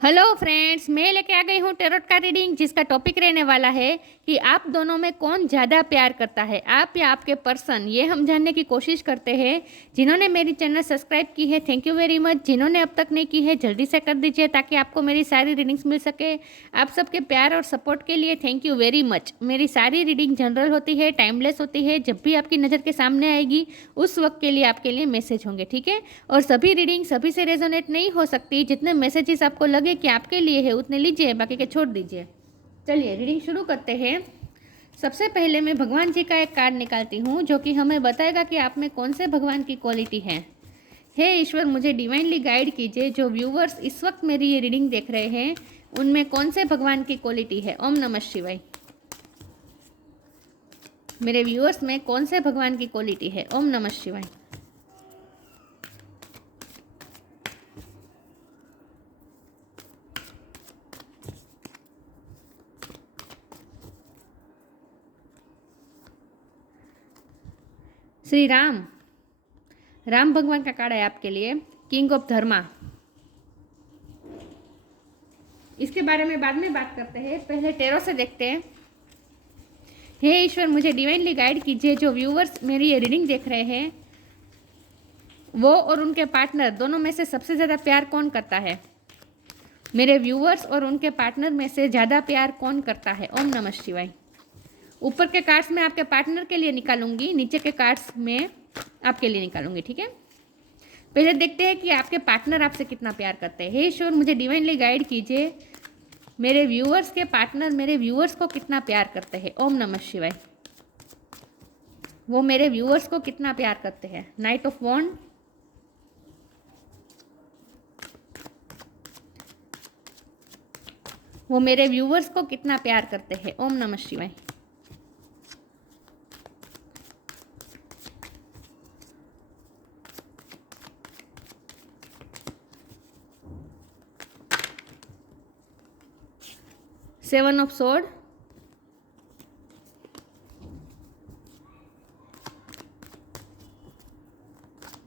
Hello friends, मैं लेके आ गई हूँ टेरोट का रीडिंग, जिसका टॉपिक रहने वाला है कि आप दोनों में कौन ज़्यादा प्यार करता है, आप या आपके पर्सन। ये हम जानने की कोशिश करते हैं। जिन्होंने मेरी चैनल सब्सक्राइब की है, थैंक यू वेरी मच। जिन्होंने अब तक नहीं की है, जल्दी से कर दीजिए ताकि आपको मेरी सारी रीडिंग्स मिल सके। आप सबके प्यार और सपोर्ट के लिए थैंक यू वेरी मच। मेरी सारी रीडिंग जनरल होती है, टाइमलेस होती है। जब भी आपकी नज़र के सामने आएगी उस वक्त के लिए आपके लिए मैसेज होंगे, ठीक है। और सभी रीडिंग सभी से रेजोनेट नहीं हो सकती। जितने मैसेजेस आपको लगे कि आपके लिए है उतने लीजिए, बाकी के छोड़ दीजिए। चलिए रीडिंग शुरू करते हैं। सबसे पहले मैं भगवान जी का एक कार्ड निकालती हूँ जो कि हमें बताएगा कि आप में कौन से भगवान की क्वालिटी है। हे ईश्वर, मुझे डिवाइनली गाइड कीजिए। जो व्यूवर्स इस वक्त मेरी ये रीडिंग देख रहे हैं उनमें कौन से भगवान की क्वालिटी है। ओम नमः शिवाय। मेरे व्यूअर्स में कौन से भगवान की क्वालिटी है। ओम नमः शिवाय। श्री राम, राम भगवान का कार्ड है आपके लिए, किंग ऑफ धर्मा। इसके बारे में बाद में बात करते हैं, पहले टेरो से देखते हैं। हे ईश्वर, मुझे डिवाइनली गाइड कीजिए। जो व्यूवर्स मेरी ये रीडिंग देख रहे हैं वो और उनके पार्टनर दोनों में से सबसे ज़्यादा प्यार कौन करता है। मेरे व्यूवर्स और उनके पार्टनर में से ज़्यादा प्यार कौन करता है। ओम नमः शिवाय। ऊपर के कार्ड्स में आपके पार्टनर के लिए निकालूंगी, नीचे के कार्ड्स में आपके लिए निकालूंगी, ठीक है। पहले देखते हैं कि आपके पार्टनर आपसे कितना प्यार करते हैं। हे ईश्वर, मुझे डिवाइनली गाइड कीजिए। मेरे व्यूअर्स के पार्टनर मेरे व्यूअर्स को कितना प्यार करते हैं। ओम नमः शिवाय। वो मेरे व्यूअर्स को कितना प्यार करते हैं। नाइट ऑफ वॉन्ड, वो मेरे व्यूअर्स को कितना प्यार करते हैं। ओम नमः शिवाय। सेवन ऑफ सोर्ड,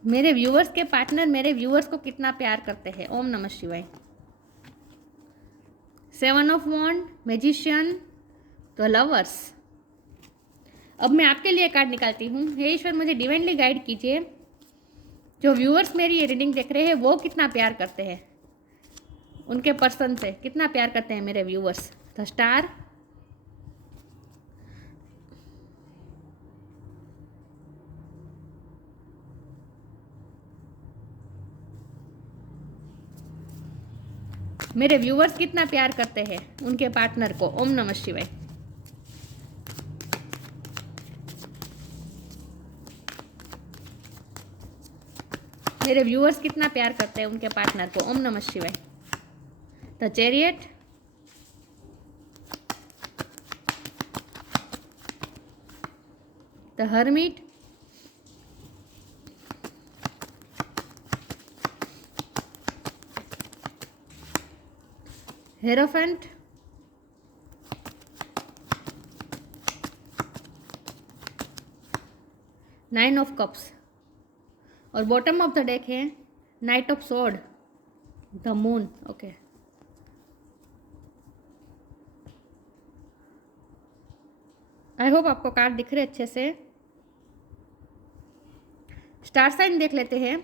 मेरे व्यूअर्स के पार्टनर मेरे व्यूअर्स को कितना प्यार करते हैं। ओम नमः शिवाय। Seven of wand, magician, the lovers. अब मैं आपके लिए कार्ड निकालती हूँ। हे ईश्वर, मुझे डिवाइनली गाइड कीजिए। जो व्यूअर्स मेरी ये रीडिंग देख रहे हैं वो कितना प्यार करते हैं, उनके पर्सन से कितना प्यार करते हैं मेरे व्यूअर्स। द स्टार, मेरे व्यूअर्स कितना प्यार करते हैं उनके पार्टनर को। ओम नमः शिवाय। मेरे व्यूअर्स कितना प्यार करते हैं उनके पार्टनर को। ओम नमः शिवाय। The chariot, the hermit, hierophant, nine of cups, और बॉटम ऑफ द डेक है night of sword, the moon. Okay, I hope आपको कार्ड दिख रहे अच्छे से। स्टार साइन देख लेते हैं।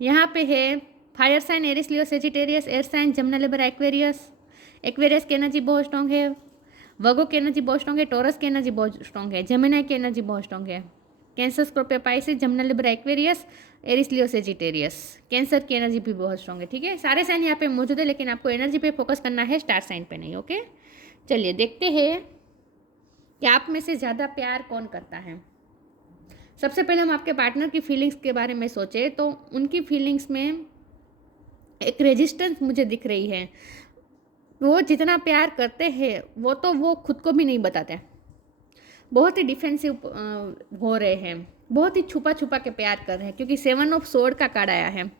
यहाँ पे है fire sign Aries Leo Sagittarius, air sign Gemini Libra Aquarius. Aquarius की एनर्जी बहुत स्ट्रॉन्ग है, वर्गो की एनर्जी बहुत स्ट्रॉन्ग है, टॉरस की एनर्जी बहुत स्ट्रॉन्ग है, जेमिनी की एनर्जी बहुत स्ट्रॉन्ग है, cancer Scorpio Pisces Jamuna Libra Aquarius Eris Leo Sagittarius. Cancer की एनर्जी भी बहुत स्ट्रॉन्ग है, ठीक है। सारे साइन यहाँ पे मौजूद है, लेकिन आपको एनर्जी पे फोकस करना है, स्टार साइन पे नहीं। ओके, चलिए देखते हैं कि आप में से ज़्यादा प्यार कौन करता है। सबसे पहले हम आपके पार्टनर की फीलिंग्स के बारे में सोचें तो उनकी फीलिंग्स में एक रेजिस्टेंस मुझे दिख रही है। वो जितना प्यार करते हैं वो खुद को भी नहीं बताते, बहुत ही डिफेंसिव हो रहे हैं, बहुत ही छुपा छुपा के प्यार कर रहे हैं, क्योंकि सेवन ऑफ सोर्ड का कार्ड आया है।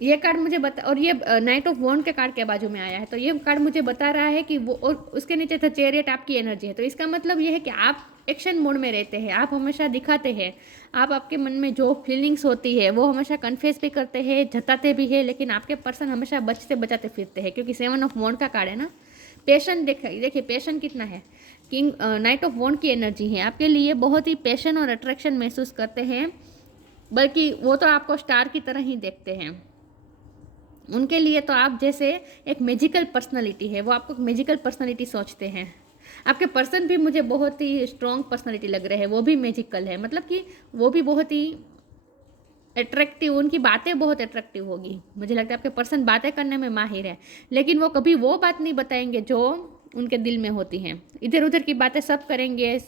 ये कार्ड मुझे बता, और ये नाइट ऑफ वॉन्ड के कार्ड के बाजू में आया है, तो ये कार्ड मुझे बता रहा है कि वो, और उसके नीचे था चैरियट, आपकी एनर्जी है। तो इसका मतलब ये है कि आप एक्शन मोड में रहते हैं, आप हमेशा दिखाते हैं, आप आपके मन में जो फीलिंग्स होती है वो हमेशा कन्फेस भी करते हैं, जताते भी है, लेकिन आपके पर्सन हमेशा बचते बचाते फिरते हैं, क्योंकि 7 ऑफ वॉन्ड का कार्ड है ना। पैशन देखिए पैशन कितना है, किंग नाइट ऑफ वॉन्ड की एनर्जी है, आपके लिए बहुत ही पैशन और अट्रैक्शन महसूस करते हैं, बल्कि वो तो आपको स्टार की तरह ही देखते हैं। उनके लिए तो आप जैसे एक मैजिकल पर्सनालिटी है, वो आपको एक मैजिकल पर्सनालिटी सोचते हैं। आपके पर्सन भी मुझे बहुत ही स्ट्रॉन्ग पर्सनालिटी लग रहे हैं, वो भी मैजिकल है, मतलब कि वो भी बहुत ही अट्रैक्टिव, उनकी बातें बहुत अट्रैक्टिव होगी। मुझे लगता है आपके पर्सन बातें करने में माहिर है, लेकिन वो कभी वो बात नहीं बताएंगे जो उनके दिल में होती हैं। इधर उधर की बातें सब करेंगे,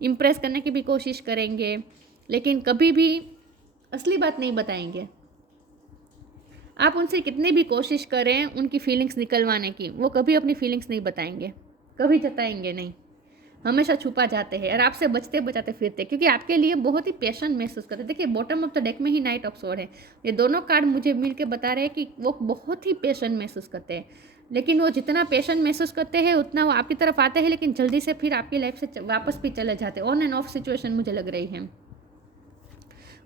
इम्प्रेस करने की भी कोशिश करेंगे, लेकिन कभी भी असली बात नहीं बताएंगे। आप उनसे कितनी भी कोशिश करें उनकी फीलिंग्स निकलवाने की, वो कभी अपनी फीलिंग्स नहीं बताएंगे, कभी जताएंगे नहीं, हमेशा छुपा जाते हैं और आपसे बचते बचाते फिरते, क्योंकि आपके लिए बहुत ही पैशन महसूस करते हैं। देखिए बॉटम ऑफ द डेक में ही नाइट ऑफ स्वॉर्ड है, ये दोनों कार्ड मुझे मिलके बता रहे हैं कि वो बहुत ही पैशन महसूस करते हैं, लेकिन वो जितना पैशन महसूस करते हैं उतना वो आपकी तरफ आते हैं, लेकिन जल्दी से फिर आपकी लाइफ से वापस भी चले जाते हैं। ऑन एंड ऑफ सिचुएशन मुझे लग रही है।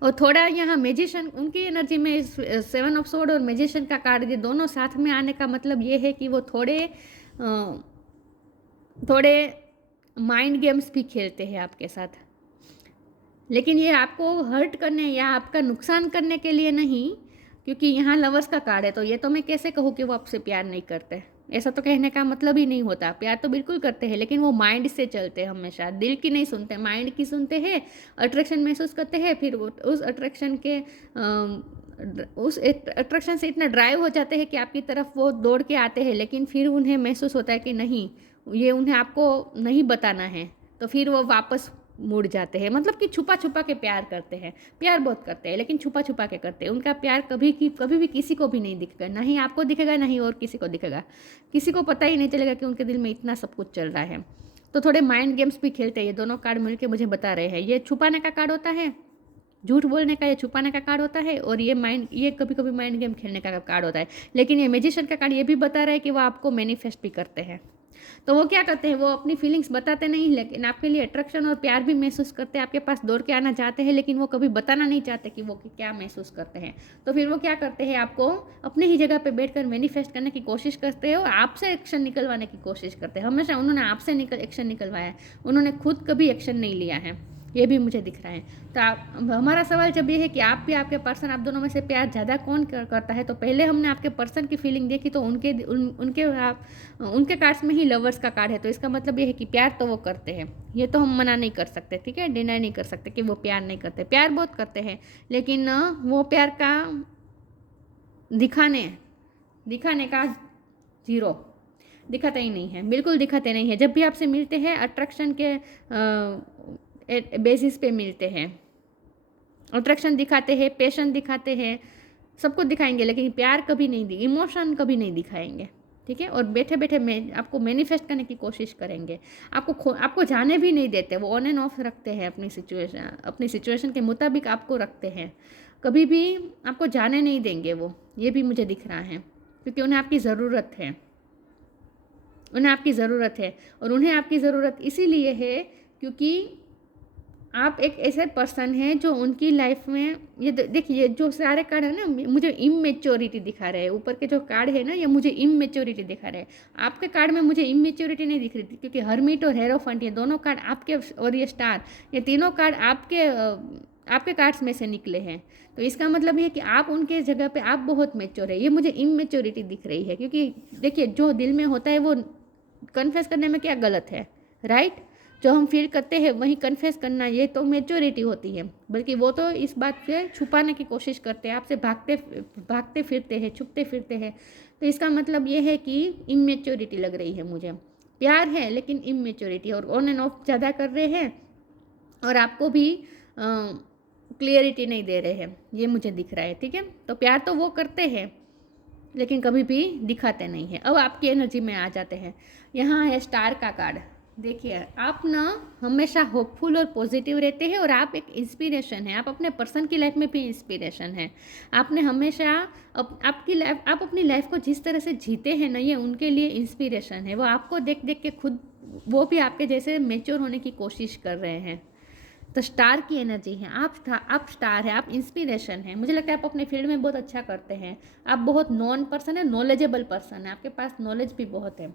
और थोड़ा यहाँ मैजिशियन उनकी एनर्जी में 7 ऑफ स्वॉर्ड और मैजिशियन का कार्ड ये दोनों साथ में आने का मतलब ये है कि वो थोड़े माइंड गेम्स भी खेलते हैं आपके साथ, लेकिन ये आपको हर्ट करने या आपका नुकसान करने के लिए नहीं, क्योंकि यहाँ लवर्स का कार्ड है, तो ये तो मैं कैसे कहूँ कि वो आपसे प्यार नहीं करते, ऐसा तो कहने का मतलब ही नहीं होता। प्यार तो बिल्कुल करते हैं, लेकिन वो माइंड से चलते हैं, हमेशा दिल की नहीं सुनते, माइंड की सुनते हैं, अट्रैक्शन महसूस करते हैं, फिर वो उस अट्रैक्शन से इतना ड्राइव हो जाते हैं कि आपकी तरफ वो दौड़ के आते हैं, लेकिन फिर उन्हें महसूस होता है कि नहीं, ये उन्हें आपको नहीं बताना है, तो फिर वो वापस मुड़ जाते हैं। मतलब कि छुपा छुपा के प्यार करते हैं, प्यार बहुत करते हैं, लेकिन छुपा छुपा के करते हैं। उनका प्यार कभी भी किसी को भी नहीं दिखेगा, ना ही आपको दिखेगा, ना ही और किसी को दिखेगा, किसी को पता ही नहीं चलेगा कि उनके दिल में इतना सब कुछ चल रहा है। तो थोड़े माइंड गेम्स भी खेलते हैं, ये दोनों कार्ड मिलकर मुझे बता रहे हैं। ये छुपाने का कार्ड होता है, झूठ बोलने का, ये छुपाने का कार्ड होता है, और ये कभी कभी माइंड गेम खेलने का कार्ड होता है। लेकिन ये मैजिशियन का कार्ड ये भी बता रहा है कि वो आपको मैनिफेस्ट भी करते हैं। तो वो क्या करते हैं, वो अपनी फीलिंग्स बताते नहीं, लेकिन आपके लिए अट्रैक्शन और प्यार भी महसूस करते हैं, आपके पास दौड़ के आना चाहते हैं, लेकिन वो कभी बताना नहीं चाहते कि वो क्या महसूस करते हैं। तो फिर वो क्या करते हैं, आपको अपनी ही जगह पे बैठकर मैनिफेस्ट करने की कोशिश करते हैं और आपसे एक्शन निकलवाने की कोशिश करते हैं। हमेशा उन्होंने आपसे एक्शन निकलवाया है, उन्होंने खुद कभी एक्शन नहीं लिया है, ये भी मुझे दिख रहा है। तो हमारा सवाल जब ये है कि आप भी आपके पर्सन, आप दोनों में से प्यार ज़्यादा कौन करता है, तो पहले हमने आपके पर्सन की फीलिंग देखी, तो उनके कार्ड्स में ही लवर्स का कार्ड है, तो इसका मतलब ये है कि प्यार तो वो करते हैं, ये तो हम मना नहीं कर सकते, ठीक है, डिनाई नहीं कर सकते कि वो प्यार नहीं करते, प्यार बहुत करते हैं, लेकिन वो प्यार का दिखाने का जीरो, दिखाते ही नहीं है, बिल्कुल दिखाते नहीं है। जब भी आपसे मिलते हैं अट्रैक्शन के बेसिस पे मिलते हैं, अट्रैक्शन दिखाते हैं, पैशन दिखाते हैं, सब कुछ दिखाएंगे, लेकिन प्यार कभी नहीं इमोशन कभी नहीं दिखाएंगे, ठीक है। और बैठे बैठे आपको मैनिफेस्ट करने की कोशिश करेंगे, आपको जाने भी नहीं देते, वो ऑन एंड ऑफ रखते हैं, अपनी सिचुएशन के मुताबिक आपको रखते हैं, कभी भी आपको जाने नहीं देंगे वो, ये भी मुझे दिख रहा है, क्योंकि उन्हें आपकी ज़रूरत है, और उन्हें आपकी ज़रूरत इसीलिए है क्योंकि आप एक ऐसे पर्सन हैं जो उनकी लाइफ में, ये देखिए जो सारे कार्ड है ना, मुझे इमेच्योरिटी दिखा रहे हैं, ऊपर के जो कार्ड है ना, ये मुझे इमेच्योरिटी दिखा रहे हैं। आपके कार्ड में मुझे इमेच्योरिटी नहीं दिख रही थी, क्योंकि हर्मिट और हेरोफेंट ये दोनों कार्ड आपके, और ये स्टार, ये तीनों कार्ड आपके कार्ड्स में से निकले हैं। तो इसका मतलब है कि आप उनके जगह पे आप बहुत मैच्योर है, ये मुझे इमेच्योरिटी दिख रही है। क्योंकि देखिए जो दिल में होता है वो कन्फेस करने में क्या गलत है, राइट? जो हम फील करते हैं वही कन्फेस करना, ये तो मैच्योरिटी होती है। बल्कि वो तो इस बात से छुपाने की कोशिश करते हैं, आपसे भागते फिरते हैं, छुपते फिरते हैं। तो इसका मतलब ये है कि इमेच्योरिटी लग रही है मुझे। प्यार है लेकिन इमेच्योरिटी, और ऑन एंड ऑफ ज़्यादा कर रहे हैं, और आपको भी क्लियरिटी नहीं दे रहे हैं, ये मुझे दिख रहा है, ठीक है। तो प्यार तो वो करते हैं लेकिन कभी भी दिखाते नहीं हैं। अब आपकी एनर्जी में आ जाते हैं। यहाँ है स्टार का कार्ड, देखिए, आप ना हमेशा होपफुल और पॉजिटिव रहते हैं और आप एक इंस्पिरेशन है। आप अपने पर्सन की लाइफ में भी इंस्पिरेशन है। आपने हमेशा आपकी लाइफ, आप अपनी लाइफ को जिस तरह से जीते हैं ना, ये उनके लिए इंस्पिरेशन है। वो आपको देख देख के खुद वो भी आपके जैसे मेच्योर होने की कोशिश कर रहे हैं। तो स्टार की एनर्जी है, आप स्टार है, आप इंस्पिरेशन है। मुझे लगता है आप अपने फील्ड में बहुत अच्छा करते हैं। आप बहुत नॉन पर्सन है, नॉलेजेबल पर्सन है, आपके पास नॉलेज भी बहुत है।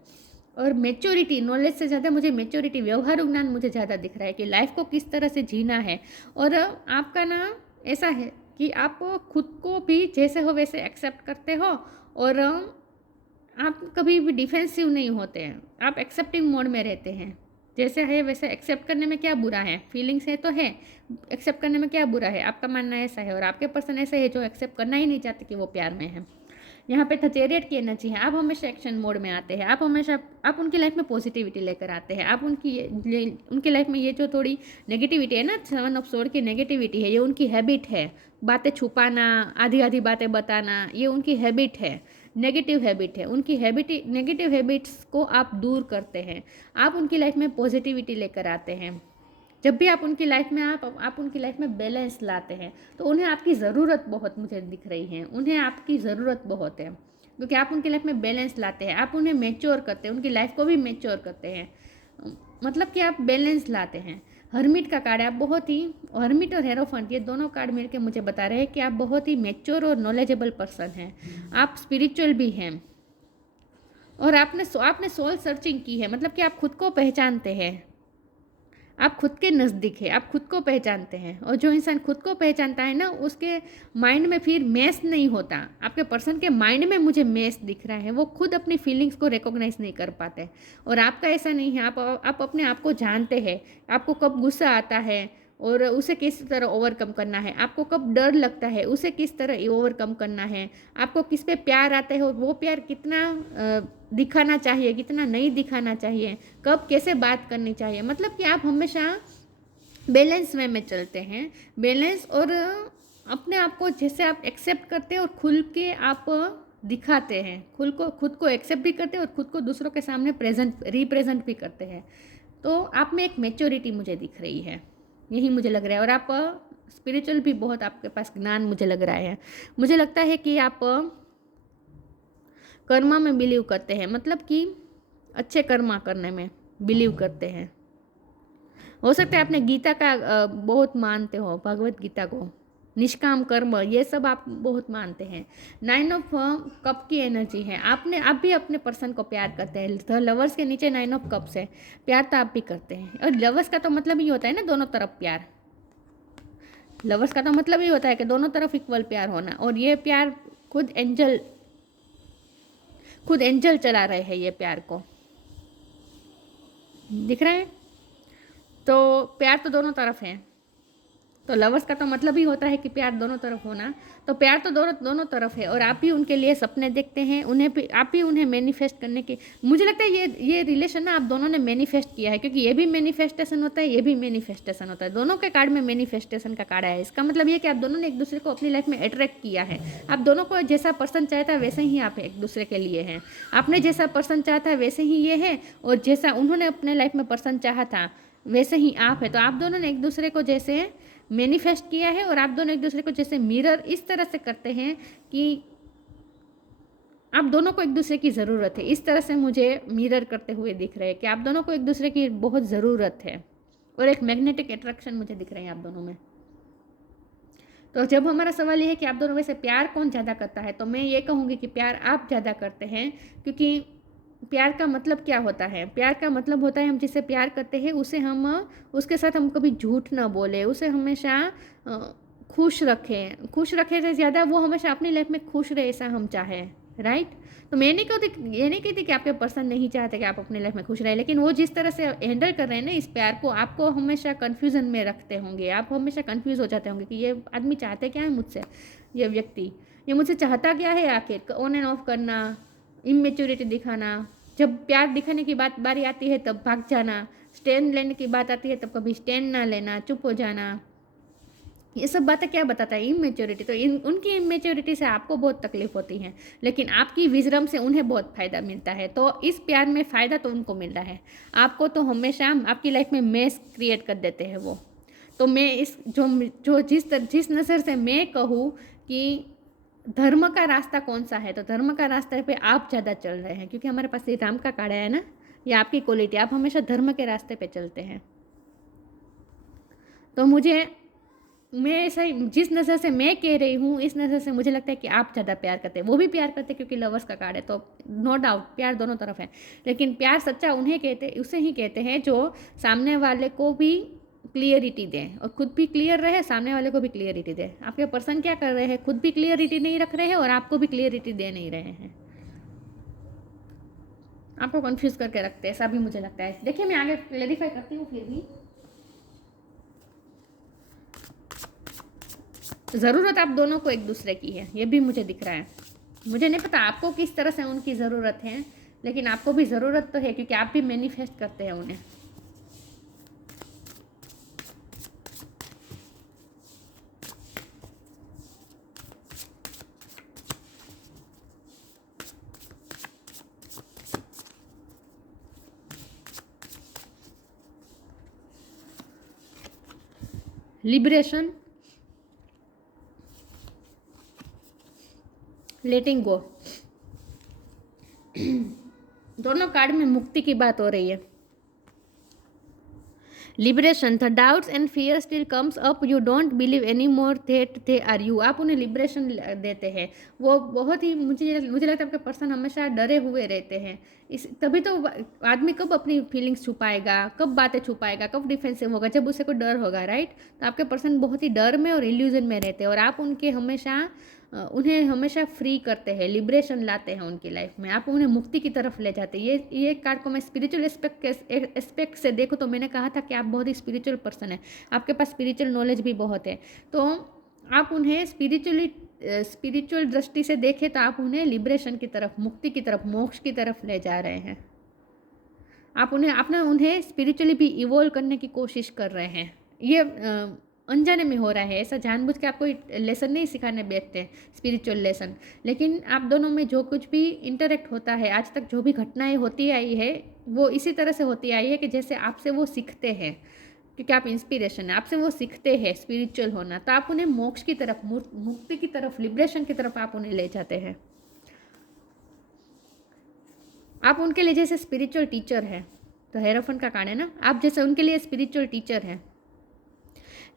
और मेच्योरिटी, नॉलेज से ज़्यादा मुझे मेच्योरिटी, व्यवहार ज्ञान मुझे ज़्यादा दिख रहा है कि लाइफ को किस तरह से जीना है। और आपका ना ऐसा है कि आप खुद को भी जैसे हो वैसे एक्सेप्ट करते हो, और आप कभी भी डिफेंसिव नहीं होते हैं। आप एक्सेप्टिंग मोड में रहते हैं। जैसे है वैसे एक्सेप्ट करने में क्या बुरा है, फीलिंग्स है तो है, एक्सेप्ट करने में क्या बुरा है, आपका मानना ऐसा है। और आपके पर्सन ऐसे है जो एक्सेप्ट करना ही नहीं चाहते कि वो प्यार में है। यहाँ पे चैरियट की एनर्जी है, आप हमेशा एक्शन मोड में आते हैं। आप उनकी लाइफ में पॉजिटिविटी लेकर आते हैं। आप उनकी लाइफ में ये जो थोड़ी नेगेटिविटी है ना, 7 ऑफ सोर्ड की नेगेटिविटी है, ये उनकी हैबिट है। बातें छुपाना, आधी आधी बातें बताना, ये उनकी हैबिट है, नेगेटिव हैबिट है उनकी। नेगेटिव हैबिट्स को आप दूर करते हैं। आप उनकी लाइफ में पॉजिटिविटी लेकर आते हैं। जब भी आप उनकी लाइफ में आप उनकी लाइफ में बैलेंस लाते हैं, तो उन्हें आपकी ज़रूरत बहुत मुझे दिख रही है। उन्हें आपकी ज़रूरत बहुत है, क्योंकि आप उनकी लाइफ में बैलेंस लाते हैं। आप उन्हें मैच्योर करते हैं, उनकी लाइफ को भी मैच्योर करते हैं। मतलब कि आप बैलेंस लाते हैं। हर्मिट का कार्ड है, आप बहुत ही, हर्मिट और हेरोफेंट, ये दोनों कार्ड मिलकर मुझे बता रहे हैं कि आप बहुत ही मैच्योर और नॉलेजेबल पर्सन हैं। आप स्पिरिचुअल भी हैं, और आपने सोल सर्चिंग की है। मतलब कि आप खुद को पहचानते हैं, आप खुद के नज़दीक है, आप खुद को पहचानते हैं। और जो इंसान खुद को पहचानता है ना, उसके माइंड में फिर मैस नहीं होता। आपके पर्सन के माइंड में मुझे मैस दिख रहा है, वो खुद अपनी फीलिंग्स को रिकॉग्नाइज नहीं कर पाते। और आपका ऐसा नहीं है, आप अपने आप को जानते हैं। आपको कब गुस्सा आता है और उसे किस तरह ओवरकम करना है, आपको कब डर लगता है उसे किस तरह ओवरकम करना है, आपको किस पे प्यार आता है और वो प्यार कितना दिखाना चाहिए, कितना नहीं दिखाना चाहिए, कब कैसे बात करनी चाहिए। मतलब कि आप हमेशा बैलेंस वे में चलते हैं। बैलेंस, और अपने आप को जैसे आप एक्सेप्ट करते हैं और खुल के आप दिखाते हैं, खुद को एक्सेप्ट भी करते हैं और खुद को दूसरों के सामने रिप्रेजेंट भी करते हैं। तो आप में एक मैच्योरिटी मुझे दिख रही है, यही मुझे लग रहा है। और आप स्पिरिचुअल भी बहुत, आपके पास ज्ञान मुझे लग रहा है। मुझे लगता है कि आप कर्मा में बिलीव करते हैं, मतलब कि अच्छे कर्मा करने में बिलीव करते हैं। हो सकता है आपने गीता का बहुत मानते हो, भगवत गीता को, निष्काम कर्म, ये सब आप बहुत मानते हैं। 9 ऑफ कप की एनर्जी है। आप भी अपने पर्सन को प्यार करते हैं। द लवर्स के नीचे 9 ऑफ कप्स है। प्यार तो आप भी करते हैं। और लवर्स का तो मतलब ये होता है ना, दोनों तरफ प्यार। लवर्स का तो मतलब ये होता है कि दोनों तरफ इक्वल प्यार होना। और ये प्यार खुद एंजल चला रहे हैं ये प्यार को, दिख रहा है। तो प्यार तो दोनों तरफ है। तो लवर्स का तो मतलब ही होता है कि प्यार दोनों तरफ होना। तो प्यार तो दोनों तरफ है। और आप भी उनके लिए सपने देखते हैं, आप भी उन्हें मैनिफेस्ट करने की, मुझे लगता है ये रिलेशन ना आप दोनों ने मैनिफेस्ट किया है, क्योंकि ये भी मैनिफेस्टेशन होता है, ये भी मैनिफेस्टेशन होता है। दोनों के कार्ड में मैनिफेस्टेशन का कार्ड है। इसका मतलब ये कि आप दोनों ने एक दूसरे को अपनी लाइफ में अट्रैक्ट किया है। आप दोनों को जैसा पर्सन चाहता है वैसे ही आप एक दूसरे के लिए हैं। आपने जैसा पर्सन चाहता है वैसे ही ये है, और जैसा उन्होंने अपने लाइफ में पर्सन चाहा था वैसे ही आप है। तो आप दोनों ने एक दूसरे को जैसे मैनिफेस्ट किया है, और आप दोनों एक दूसरे को जैसे मिरर इस तरह से करते हैं कि आप दोनों को एक दूसरे की ज़रूरत है। इस तरह से मुझे मिरर करते हुए दिख रहे हैं कि आप दोनों को एक दूसरे की बहुत ज़रूरत है। और एक मैग्नेटिक अट्रैक्शन मुझे दिख रहे हैं आप दोनों में। तो जब हमारा सवाल ये है कि आप दोनों में से प्यार कौन ज़्यादा करता है, तो मैं ये कहूँगी कि प्यार आप ज़्यादा करते हैं। क्योंकि प्यार का मतलब क्या होता है? प्यार का मतलब होता है हम जिससे प्यार करते हैं उसके साथ हम कभी झूठ ना बोले, उसे हमेशा खुश रखें से ज़्यादा वो हमेशा अपनी लाइफ में खुश रहे, ऐसा हम चाहें, राइट। तो मैं ये नहीं कहती कि आपके पर्सन नहीं चाहते कि आप अपनी लाइफ में खुश रहें, लेकिन वो जिस तरह से हैंडल कर रहे हैं ना इस प्यार को, आपको हमेशा कन्फ्यूज़न में रखते होंगे। आप हमेशा कन्फ्यूज़ हो जाते होंगे कि ये आदमी चाहते क्या है मुझसे, ये व्यक्ति ये मुझसे चाहता क्या है आखिर। ऑन एंड ऑफ करना, इमेच्योरिटी दिखाना, जब प्यार दिखाने की बारी आती है तब भाग जाना, स्टैंड लेने की बात आती है तब कभी स्टैंड ना लेना, चुप हो जाना, ये सब बातें क्या बताता है? इमेच्योरिटी। तो उनकी इमेच्योरिटी से आपको बहुत तकलीफ होती है, लेकिन आपकी विजडम से उन्हें बहुत फ़ायदा मिलता है। तो इस प्यार में फ़ायदा तो उनको मिल रहा है, आपको तो हमेशा आपकी लाइफ में मेस क्रिएट कर देते हैं वो। तो मैं इस जो जिस नज़र से मैं कहूँ कि धर्म का रास्ता कौन सा है, तो धर्म का रास्ते पे आप ज़्यादा चल रहे हैं, क्योंकि हमारे पास ये राम का काढ़ा है ना, ये आपकी क्वालिटी, आप हमेशा धर्म के रास्ते पे चलते हैं। तो मैं ऐसा ही, जिस नज़र से मैं कह रही हूँ इस नज़र से मुझे लगता है कि आप ज़्यादा प्यार करते हैं। वो भी प्यार करते हैं क्योंकि लवर्स का कार्ड है, तो नो डाउट प्यार दोनों तरफ है। लेकिन प्यार सच्चा उसे ही कहते हैं जो सामने वाले को भी क्लियरिटी दें और खुद भी क्लियर रहे, सामने वाले को भी क्लियरिटी दे। आपके पर्सन क्या कर रहे हैं? खुद भी क्लियरिटी नहीं रख रहे हैं और आपको भी क्लियरिटी दे नहीं रहे हैं, आपको कंफ्यूज करके रखते हैं, ऐसा भी मुझे लगता है। देखिए मैं आगे क्लेरिफाई करती हूँ। फिर भी ज़रूरत आप दोनों को एक दूसरे की है, ये भी मुझे दिख रहा है। मुझे नहीं पता आपको किस तरह से उनकी ज़रूरत है, लेकिन आपको भी ज़रूरत तो है, क्योंकि आप भी मैनिफेस्ट करते हैं उन्हें। लिबरेशन, लेटिंग गो, दोनों कार्ड में मुक्ति की बात हो रही है। Liberation, the doubts and fear still comes up, you don't believe any more that they are you. आप उन्हें लिबरेशन देते हैं। वो बहुत ही मुझे लगता है आपके पर्सन हमेशा डरे हुए रहते हैं। तभी तो आदमी कब अपनी फीलिंग्स छुपाएगा, कब बातें छुपाएगा, कब डिफेंसिव होगा? जब उसे कोई डर होगा, राइट? तो आपके पर्सन बहुत ही डर में और इल्यूजन में रहते हैं, और आप उन्हें हमेशा फ्री करते हैं, लिबरेशन लाते हैं उनकी लाइफ में। आप उन्हें मुक्ति की तरफ ले जाते हैं। ये कार्ड को मैं स्पिरिचुअल एस्पेक्ट से देखूँ तो मैंने कहा था कि आप बहुत ही स्पिरिचुअल पर्सन है, आपके पास स्पिरिचुअल नॉलेज भी बहुत है। तो आप उन्हें स्पिरिचुअल दृष्टि से देखें तो आप उन्हें लिबरेशन की तरफ, मुक्ति की तरफ, मोक्ष की तरफ ले जा रहे हैं। आप उन्हें स्पिरिचुअली भी इवोल्व करने की कोशिश कर रहे हैं। ये अनजाने में हो रहा है, ऐसा जानबूझ के आप कोई लेसन नहीं सिखाने बैठते हैं, स्पिरिचुअल लेसन। लेकिन आप दोनों में जो कुछ भी इंटरेक्ट होता है, आज तक जो भी घटनाएं होती आई है, वो इसी तरह से होती आई है कि जैसे आपसे वो सीखते हैं, क्योंकि आप इंस्पिरेशन है, आपसे वो सीखते हैं स्पिरिचुअल होना। तो आप उन्हें मोक्ष की तरफ, मुक्ति की तरफ, लिबरेशन की तरफ आप उन्हें ले जाते हैं। आप उनके लिए जैसे स्पिरिचुअल टीचर है। तो हेरोफन का कार्ड है ना, आप जैसे उनके लिए स्पिरिचुअल टीचर है।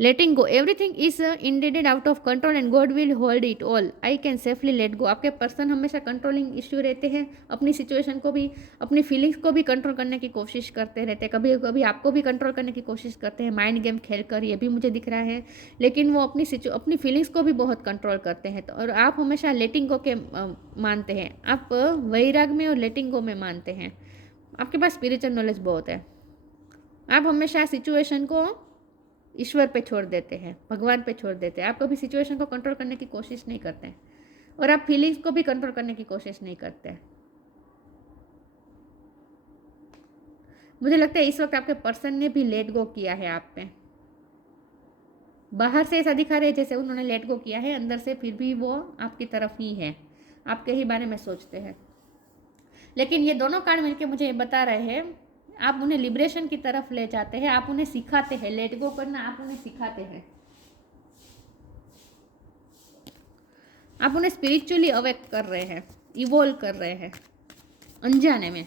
Letting go, everything is intended out of control and God will hold it all, I can safely let go. आपके पर्सन हमेशा कंट्रोलिंग इश्यू रहते हैं, अपनी सिचुएशन को भी, अपनी फीलिंग्स को भी कंट्रोल करने की कोशिश करते रहते हैं, कभी कभी आपको भी कंट्रोल करने की कोशिश करते हैं माइंड गेम खेल कर, ये भी मुझे दिख रहा है। लेकिन वो अपनी फीलिंग्स को भी बहुत कंट्रोल करते हैं। तो और आप हमेशा लेटिंग गो के मानते हैं, आप वैराग में और लेटिंग गो में मानते हैं। आपके पास स्पिरिचुअल नॉलेज बहुत है। आप हमेशा सिचुएशन को ईश्वर पे छोड़ देते हैं, भगवान पे छोड़ देते हैं। आप कभी सिचुएशन को कंट्रोल करने की कोशिश नहीं करते हैं, और आप फीलिंग्स को भी कंट्रोल करने की कोशिश नहीं करते हैं। मुझे लगता है इस वक्त आपके पर्सन ने भी लेट गो किया है आप पे। बाहर से ऐसा दिखा रहे हैं जैसे उन्होंने लेट गो किया है, अंदर से फिर भी वो आपकी तरफ ही है, आपके ही बारे में सोचते हैं। लेकिन ये दोनों कार्ड मिलकर मुझे ये बता रहे हैं, आप उन्हें लिबरेशन की तरफ ले जाते हैं, आप उन्हें सिखाते हैं लेट गो करना, आप उन्हें सिखाते हैं, आप उन्हें स्पिरिचुअली अवेक कर रहे हैं, इवोल्व कर रहे हैं अनजाने में।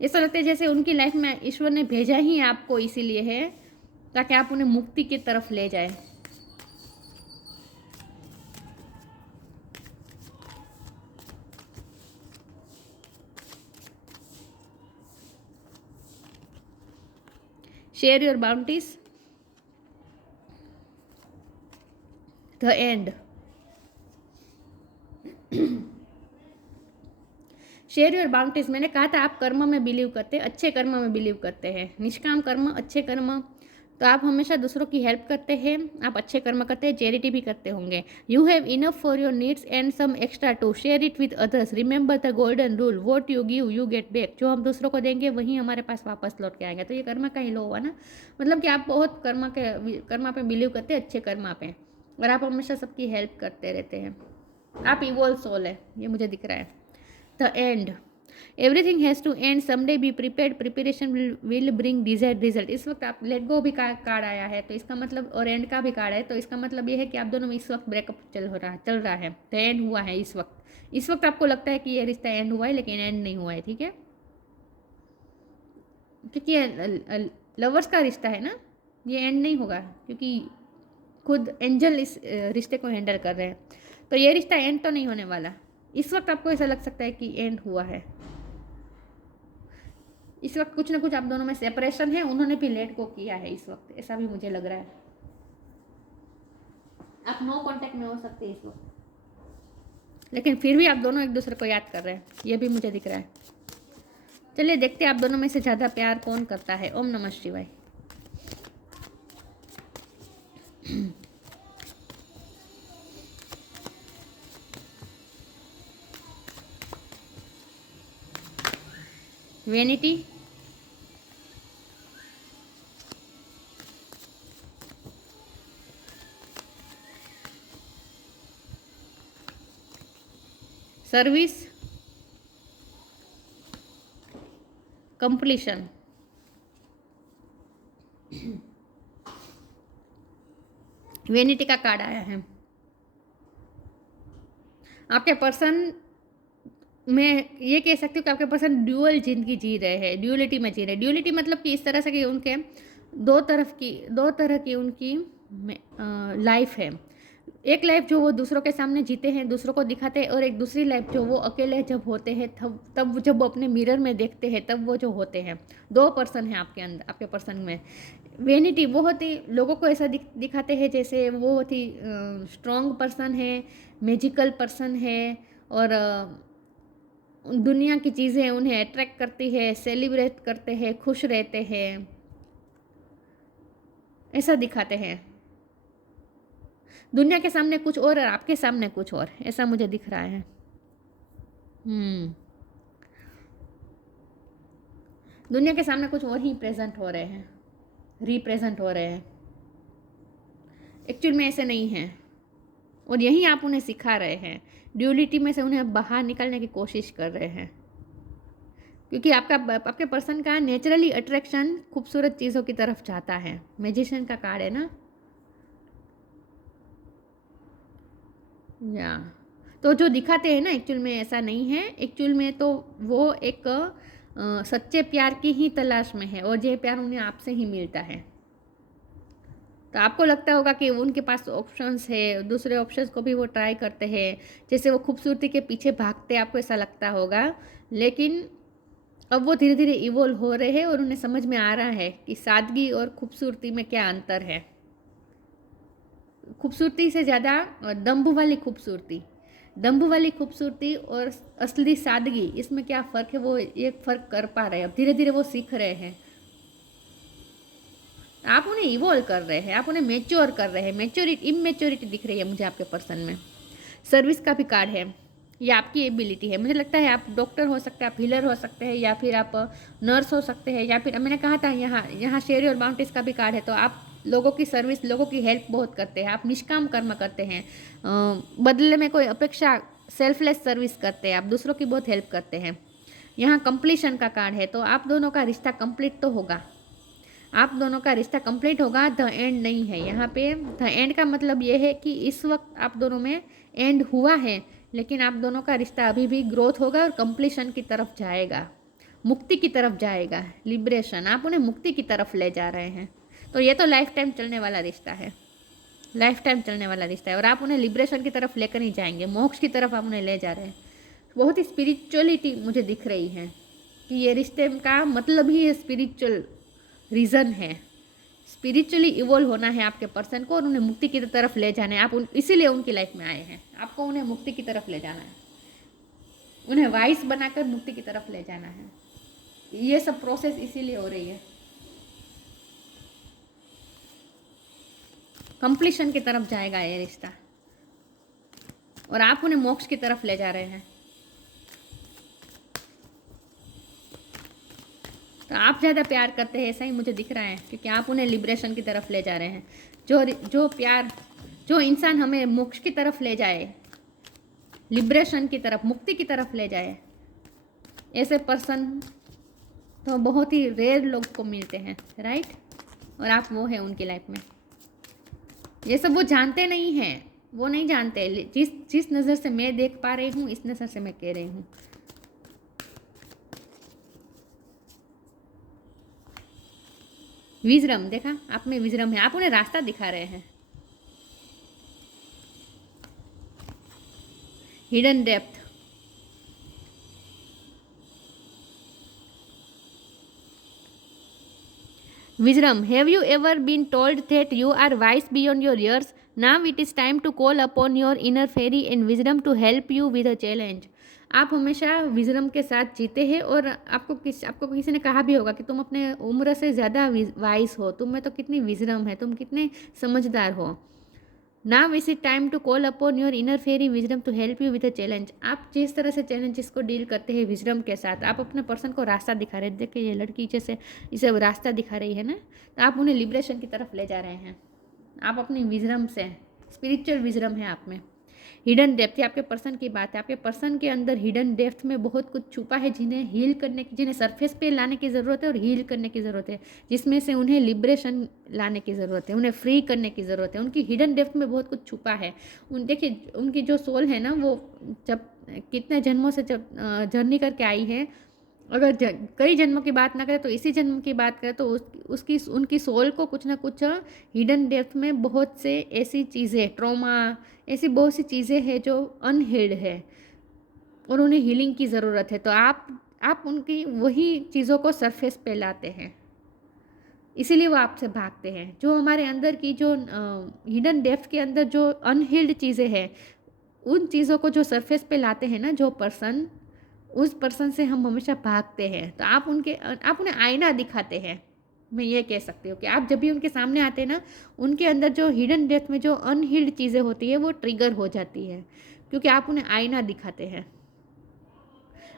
ऐसा लगता है जैसे उनकी लाइफ में ईश्वर ने भेजा ही आपको इसीलिए है, ताकि आप उन्हें मुक्ति की तरफ ले जाए। Share your bounties, the end. Share your bounties, मैंने कहा था आप कर्म में बिलीव करते हैं, अच्छे कर्म में बिलीव करते हैं, निष्काम कर्म, अच्छे कर्म, तो आप हमेशा दूसरों की हेल्प करते हैं, आप अच्छे कर्म करते हैं, चैरिटी भी करते होंगे। You have enough for your needs and some extra to share it with others. Remember the golden rule, what you give you get back. जो हम दूसरों को देंगे वही हमारे पास वापस लौट के आएंगे। तो ये कर्मा का ही लो हुआ ना, मतलब कि आप बहुत कर्मा पे बिलीव करते हैं, अच्छे कर्मा पे, और आप हमेशा सबकी हेल्प करते रहते हैं। आप इवॉल्व सोल है, ये मुझे दिख रहा है। The end, everything has to end, someday be prepared, preparation will bring desired result. इस वक्त आप लेट गो भी कार्ड आया है, तो इसका मतलब, और एंड का भी कार्ड है, तो इसका मतलब ये है कि आप दोनों में इस वक्त ब्रेकअप चल रहा है, तो एंड हुआ है इस वक्त। इस वक्त आपको लगता है कि ये रिश्ता एंड हुआ है, लेकिन एंड नहीं हुआ है, ठीक है, क्योंकि लवर्स का रिश्ता है ना, ये एंड नहीं होगा, क्योंकि खुद एंजल इस रिश्ते को हैंडल कर रहे हैं। तो ये रिश्ता एंड तो नहीं होने वाला। इस वक्त आपको ऐसा लग सकता है कि एंड हुआ है। इस वक्त कुछ ना कुछ आप दोनों में सेपरेशन है, उन्होंने भी लेट गो किया है इस वक्त, ऐसा भी मुझे लग रहा है। आप नो कांटेक्ट में हो सकते हैं इस वक्त, लेकिन फिर भी आप दोनों एक दूसरे को याद कर रहे हैं, ये भी मुझे दिख रहा है। चलिए देखते हैं आप दोनों में से ज़्यादा प्यार कौन करता है। ओम नमः शिवाय। Vanity, service, completion. वेनिटी का कार्ड आया है। आपके पर्सन मैं ये कह सकती हूँ कि आपके पर्सन ड्यूअल जिंदगी जी रहे हैं, ड्यूअलिटी में जी रहे हैं। ड्यूअलिटी मतलब कि इस तरह से कि उनके दो तरह की उनकी लाइफ है। एक लाइफ जो वो दूसरों के सामने जीते हैं, दूसरों को दिखाते हैं, और एक दूसरी लाइफ जो वो अकेले जब होते हैं, तब जब वो अपने मिरर में देखते हैं, तब वो जो होते हैं। दो पर्सन हैं आपके अंदर, आपके पर्सन में। वेनिटी बहुत ही लोगों को ऐसा दिखाते हैं जैसे वो बहुत ही स्ट्रॉन्ग पर्सन है, मैजिकल पर्सन है, और दुनिया की चीज़ें उन्हें अट्रैक्ट करती है, सेलिब्रेट करते हैं, खुश रहते हैं, ऐसा दिखाते हैं। दुनिया के सामने कुछ और आपके सामने कुछ और, ऐसा मुझे दिख रहा है। दुनिया के सामने कुछ और ही प्रेजेंट हो रहे हैं, रिप्रेजेंट हो रहे हैं, एक्चुअल में ऐसे नहीं हैं, और यही आप उन्हें सिखा रहे हैं। ड्यूलिटी में से उन्हें बाहर निकलने की कोशिश कर रहे हैं, क्योंकि आपके पर्सन का नेचुरली अट्रैक्शन खूबसूरत चीज़ों की तरफ जाता है। मैजिशियन का कार्ड है ना, या तो जो दिखाते हैं ना, एक्चुअल में ऐसा नहीं है। एक्चुअल में तो वो एक सच्चे प्यार की ही तलाश में है, और ये प्यार उन्हें आपसे ही मिलता है। तो आपको लगता होगा कि उनके पास ऑप्शंस है, दूसरे ऑप्शंस को भी वो ट्राई करते हैं, जैसे वो खूबसूरती के पीछे भागते, आपको ऐसा लगता होगा। लेकिन अब वो धीरे धीरे इवोल्व हो रहे हैं, और उन्हें समझ में आ रहा है कि सादगी और खूबसूरती में क्या अंतर है। खूबसूरती से ज़्यादा दम्भ वाली खूबसूरती और असली सादगी, इसमें क्या फ़र्क है, वो एक फ़र्क कर पा रहे हैं। अब धीरे धीरे वो सीख रहे हैं। आप उन्हें इवोल्व कर रहे हैं, आप उन्हें मेच्योर कर रहे हैं। इमेच्योरिटी दिख रही है मुझे आपके पर्सन में। सर्विस का भी कार्ड है, ये आपकी एबिलिटी है। मुझे लगता है आप डॉक्टर हो सकते हैं, आप हीलर हो सकते हैं, या फिर आप नर्स हो सकते हैं, या फिर मैंने कहा था यहाँ शेयर और बाउंड्रीज का भी कार्ड है। तो आप लोगों की सर्विस, लोगों की हेल्प बहुत करते हैं, आप निष्काम कर्म करते हैं, बदले में कोई अपेक्षा, सेल्फलेस सर्विस करते हैं, आप दूसरों की बहुत हेल्प करते हैं। यहाँ कंप्लीशन का कार्ड है, तो आप दोनों का रिश्ता कंप्लीट तो होगा, आप दोनों का रिश्ता कंप्लीट होगा। द एंड नहीं है यहाँ पे। द एंड का मतलब ये है कि इस वक्त आप दोनों में एंड हुआ है, लेकिन आप दोनों का रिश्ता अभी भी ग्रोथ होगा और कंप्लीशन की तरफ जाएगा, मुक्ति की तरफ जाएगा, लिबरेशन। आप उन्हें मुक्ति की तरफ ले जा रहे हैं। तो ये तो लाइफ टाइम चलने वाला रिश्ता है, लाइफ टाइम चलने वाला रिश्ता है, और आप उन्हें लिबरेशन की तरफ लेकर ही जाएंगे, मोक्ष की तरफ आप उन्हें ले जा रहे हैं। बहुत ही स्पिरिचुअलिटी मुझे दिख रही है कि ये रिश्ते का मतलब ही स्पिरिचुअल रीज़न है। स्पिरिचुअली इवोल्व होना है आपके पर्सन को, और उन्हें मुक्ति की तरफ ले जाना है। आप इसीलिए उनकी लाइफ में आए हैं, आपको उन्हें मुक्ति की तरफ ले जाना है, उन्हें वाइस बनाकर मुक्ति की तरफ ले जाना है। ये सब प्रोसेस इसीलिए हो रही है। कंप्लीशन की तरफ जाएगा ये रिश्ता, और आप उन्हें मोक्ष की तरफ ले जा रहे हैं। तो आप ज़्यादा प्यार करते हैं, ऐसा ही मुझे दिख रहा है, क्योंकि आप उन्हें लिबरेशन की तरफ ले जा रहे हैं। जो प्यार, जो इंसान हमें मोक्ष की तरफ ले जाए, लिबरेशन की तरफ, मुक्ति की तरफ ले जाए, ऐसे पर्सन तो बहुत ही रेयर लोग को मिलते हैं, राइट। और आप वो हैं उनकी लाइफ में। ये सब वो जानते नहीं हैं, वो नहीं जानते। जिस नज़र से मैं देख पा रही हूँ, इस नज़र से मैं कह रही हूँ। विजडम, देखा, आप में विजडम है, आप उन्हें रास्ता दिखा रहे हैं। Hidden depth, wisdom, have you ever been told that you are wise beyond your years? Now it is time to call upon your inner fairy and wisdom to help you with a challenge. आप हमेशा wisdom के साथ जीते हैं, और आपको किसी ने कहा भी होगा कि तुम अपने उम्र से ज़्यादा वाइस हो, तुम में तो कितनी विजडम है, तुम कितने समझदार हो। Now is it time to call upon your inner fairy wisdom to help you with a challenge. आप जिस तरह से चैलेंजेस को डील करते हैं विजडम के साथ, आप अपने पर्सन को रास्ता दिखा रहे हैं। देखिए ये लड़की जैसे इसे रास्ता दिखा रही है ना, तो आप उन्हें लिबरेशन की तरफ ले जा रहे हैं। आप अपनी विजडम से, स्पिरिचुअल विजडम है आप में। हिडन डेप्थ, ये आपके पर्सन की बात है। आपके पर्सन के अंदर हिडन डेप्थ में बहुत कुछ छुपा है, जिन्हें हील करने की, जिन्हें सरफेस पे लाने की ज़रूरत है और हील करने की ज़रूरत है, जिसमें से उन्हें लिबरेशन लाने की ज़रूरत है, उन्हें फ्री करने की ज़रूरत है। उनकी हिडन डेप्थ में बहुत कुछ छुपा है। देखिए उनकी जो सोल है ना, वो जब कितने जन्मों से जब जर्नी करके आई है, अगर कई जन्मों की बात ना करें तो इसी जन्म की बात करें, तो उसकी उनकी सोल को कुछ ना कुछ हिडन डेप्थ में बहुत से ऐसी चीज़ें, ट्रॉमा, ऐसी बहुत सी चीज़ें हैं जो अनहील्ड है और उन्हें हीलिंग की ज़रूरत है। तो आप उनकी वही चीज़ों को सरफेस पे लाते हैं, इसीलिए वो आपसे भागते हैं। जो हमारे अंदर की जो हिडन डेप्थ के अंदर जो अनहील्ड चीज़ें हैं, उन चीज़ों को जो सरफेस पे लाते हैं ना जो पर्सन, उस पर्सन से हम हमेशा भागते हैं। तो आप उन्हें आईना दिखाते हैं। मैं ये कह सकती हूँ कि आप जब भी उनके सामने आते हैं ना, उनके अंदर जो हिडन डेप्थ में जो अनहील्ड चीज़ें होती है वो ट्रिगर हो जाती है, क्योंकि आप उन्हें आईना दिखाते हैं।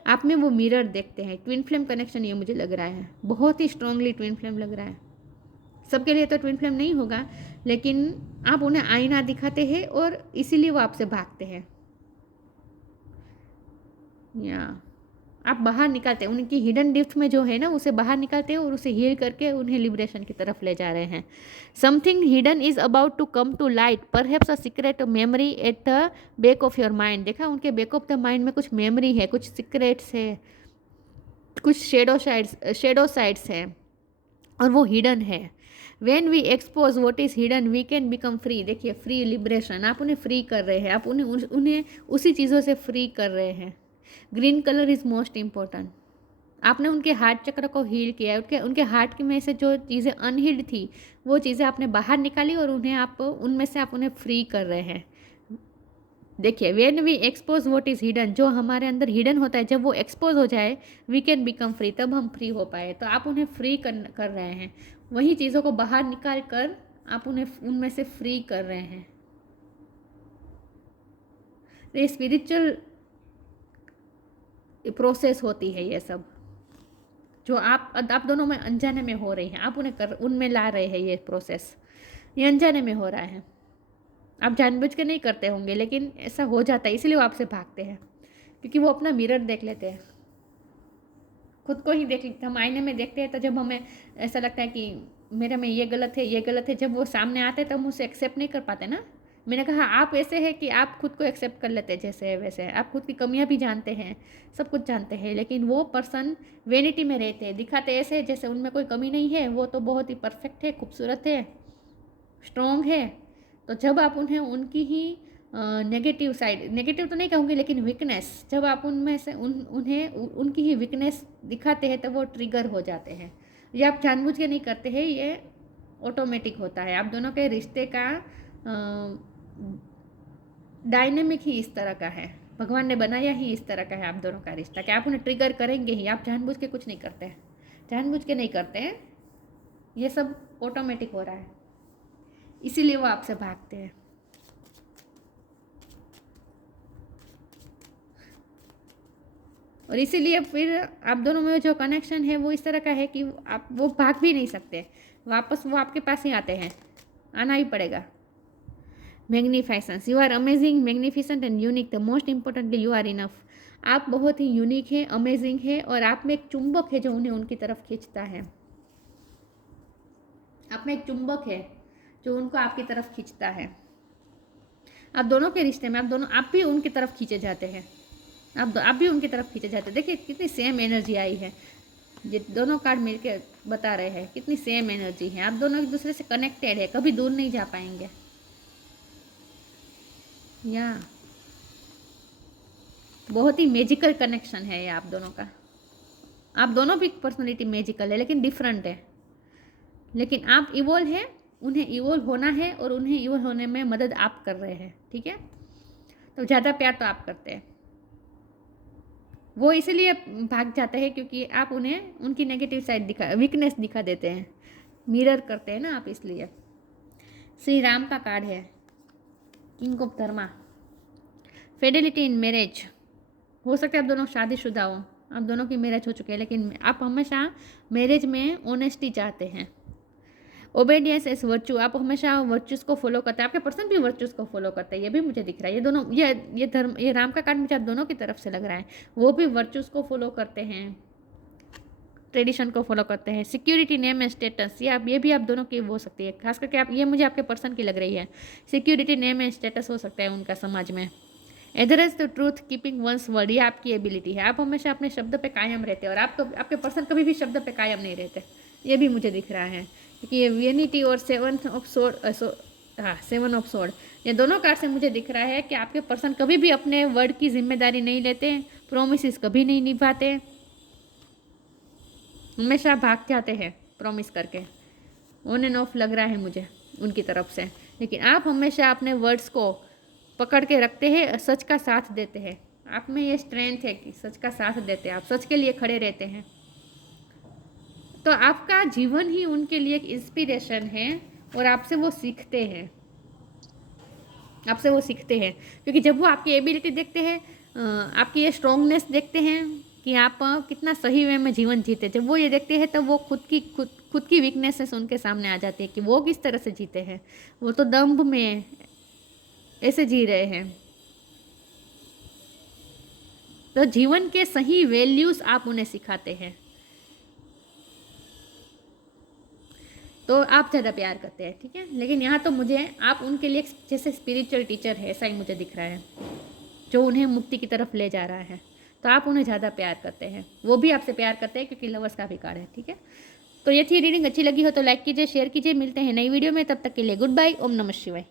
आप में वो मिरर देखते हैं। ट्विन फ्लेम कनेक्शन ये मुझे लग रहा है, बहुत ही स्ट्रांगली ट्विन फ्लेम लग रहा है। सबके लिए तो ट्विन फ्लेम नहीं होगा, लेकिन आप उन्हें आईना दिखाते हैं और इसीलिए वो आपसे भागते हैं। या आप बाहर निकालते हैं, उनकी हिडन डेप्थ में जो है ना, उसे बाहर निकालते हैं और उसे हील करके उन्हें लिबरेशन की तरफ ले जा रहे हैं। Something hidden is about to come to light, perhaps a secret memory at the back of your mind. देखा, उनके बैक ऑफ द माइंड में कुछ मेमोरी है, कुछ सीक्रेट्स है, कुछ शेडो साइड्स है, और वो हिडन है। When we expose what is hidden we can become free. देखिए, फ्री, लिबरेशन, आप उन्हें फ्री कर रहे हैं, आप उन्हें उसी चीज़ों से फ्री कर रहे हैं। Green colour is most important. आपने उनके हार्ट चक्र को हील किया है। उनके हार्ट में से जो चीज़ें अनहील्ड थी, वो चीज़ें आपने बाहर निकाली और उनमें से आप उन्हें फ्री कर रहे हैं। देखिए, when we expose what is hidden, जो हमारे अंदर हिडन होता है, जब वो एक्सपोज हो जाए, वी कैन बिकम फ्री, तब हम फ्री हो पाए। तो आप उन्हें फ्री कर रहे हैं, वही चीज़ों को बाहर निकाल कर आप उन्हें उनमें से फ्री कर रहे हैं। ये स्पिरिचुअल प्रोसेस होती है, ये सब जो आप दोनों में अनजाने में हो रही हैं, आप उनमें ला रहे हैं। ये प्रोसेस ये अनजाने में हो रहा है, आप जानबूझ के नहीं करते होंगे, लेकिन ऐसा हो जाता है, इसीलिए वो आपसे भागते हैं, क्योंकि वो अपना मिरर देख लेते हैं, खुद को ही देख लेते हैं। हम आईने में देखते हैं तो जब हमें ऐसा लगता है कि मेरे में ये गलत है, ये गलत है, जब वो सामने आते हैं तो हम उसे एक्सेप्ट नहीं कर पाते ना। मैंने कहा आप ऐसे हैं कि आप खुद को एक्सेप्ट कर लेते हैं जैसे है वैसे है, आप खुद की कमियां भी जानते हैं, सब कुछ जानते हैं, लेकिन वो पर्सन वेनिटी में रहते हैं, दिखाते ऐसे है जैसे उनमें कोई कमी नहीं है, वो तो बहुत ही परफेक्ट है, खूबसूरत है, स्ट्रॉन्ग है। तो जब आप उन्हें उनकी ही नेगेटिव साइड, नेगेटिव तो नहीं कहूँगी लेकिन वीकनेस, जब आप उनमें से उन्हें उनकी ही वीकनेस दिखाते हैं तो वो ट्रिगर हो जाते हैं। ये आप जानबूझ के नहीं करते हैं, ये ऑटोमेटिक होता है। आप दोनों के रिश्ते का डायनेमिक ही इस तरह का है, भगवान ने बनाया ही इस तरह का है आप दोनों का रिश्ता, कि आप उन्हें ट्रिगर करेंगे ही। आप जानबूझ के कुछ नहीं करते हैं, जानबूझ के नहीं करते हैं, ये सब ऑटोमेटिक हो रहा है। इसीलिए वो आपसे भागते हैं। और इसीलिए फिर आप दोनों में जो कनेक्शन है वो इस तरह का है कि आप वो भाग भी नहीं सकते, वापस वो आपके पास ही आते हैं, आना ही पड़ेगा। Magnificence, you are amazing, magnificent and unique, the most importantly you are enough. आप बहुत ही यूनिक है, अमेजिंग है, और आप में एक चुंबक है जो उन्हें उनकी तरफ खींचता है। आप में एक चुंबक है जो उनको आपकी तरफ खींचता है। आप दोनों के रिश्ते में आप भी उनकी तरफ खींचे जाते हैं, आप भी उनकी तरफ खींचे जाते हैं। देखिए कितनी सेम एनर्जी आई है, ये दोनों कार्ड मिलके बता रहे हैं कितनी सेम एनर्जी है। आप दोनों एक दूसरे से कनेक्टेड है, कभी दूर नहीं जा पाएंगे। या बहुत ही मैजिकल कनेक्शन है ये आप दोनों का। आप दोनों भी पर्सनैलिटी मैजिकल है, लेकिन डिफरेंट है। लेकिन आप इवोल्व है, उन्हें इवोल्व होना है, और उन्हें इवोल्व होने में मदद आप कर रहे हैं। ठीक है, तो ज़्यादा प्यार तो आप करते हैं, वो इसलिए भाग जाते हैं क्योंकि आप उन्हें उनकी नेगेटिव साइड वीकनेस दिखा देते हैं, मिरर करते हैं ना आप, इसलिए। श्री राम का कार्ड है, king of Dharma, Fidelity in marriage. हो सकता है आप दोनों शादीशुदा हो, आप दोनों की मैरिज हो चुकी है, लेकिन आप हमेशा मैरिज में ऑनेस्टी चाहते हैं। ओबेडियंस एज वर्च्यू, आप हमेशा वर्च्यूज़ को फॉलो करते हैं, आपके पर्सन भी वर्च्यूज़ को फॉलो करते हैं, ये भी मुझे दिख रहा है। ये दोनों, ये धर्म, ये राम का कार्ड मुझे आप दोनों की तरफ से लग रहा है, वो भी वर्च्यूज़ को फॉलो करते हैं, ट्रेडिशन को फॉलो करते हैं। सिक्योरिटी, नेम एंड स्टेटस, ये भी आप दोनों की हो सकती है, खास करके आप, ये मुझे आपके पर्सन की लग रही है। सिक्योरिटी, नेम एंड स्टेटस हो सकता है उनका समाज में। Address the truth, keeping one's word, ये आपकी एबिलिटी है। आप हमेशा अपने शब्द पे कायम रहते हैं, और आपके पर्सन कभी भी शब्द पे कायम नहीं रहते, ये भी मुझे दिख रहा है। क्योंकि ये यूनिटी और 7 ऑफ सोर्ड, ये दोनों कार्ड से मुझे दिख रहा है कि आपके पर्सन कभी भी अपने वर्ड की जिम्मेदारी नहीं लेते, प्रोमिस कभी नहीं निभाते, हमेशा भाग जाते हैं प्रॉमिस करके। ऑन एंड ऑफ लग रहा है मुझे उनकी तरफ से, लेकिन आप हमेशा अपने वर्ड्स को पकड़ के रखते हैं, सच का साथ देते हैं। आप में ये स्ट्रेंथ है कि सच का साथ देते हैं, आप सच के लिए खड़े रहते हैं। तो आपका जीवन ही उनके लिए एक इंस्पिरेशन है, और आपसे वो सीखते हैं, क्योंकि जब वो आपकी एबिलिटी देखते हैं, आपकी ये स्ट्रॉन्गनेस देखते हैं कि आप कितना सही वे में जीवन जीते, जब वो ये देखते हैं तब वो खुद की वीकनेसेस उनके सामने आ जाती है कि वो किस तरह से जीते हैं। वो तो दंभ में ऐसे जी रहे हैं। तो जीवन के सही वैल्यूज आप उन्हें सिखाते हैं, तो आप ज़्यादा प्यार करते हैं। ठीक है, लेकिन यहाँ तो मुझे आप उनके लिए जैसे स्पिरिचुअल टीचर है, ऐसा ही मुझे दिख रहा है, जो उन्हें मुक्ति की तरफ ले जा रहा है। तो आप उन्हें ज़्यादा प्यार करते हैं, वो भी आपसे प्यार करते हैं, क्योंकि लवर्स का भी कार्ड है। ठीक है, तो ये थी रीडिंग, अच्छी लगी हो तो लाइक कीजिए, शेयर कीजिए। मिलते हैं नई वीडियो में, तब तक के लिए गुड बाय, ओम नमः शिवाय।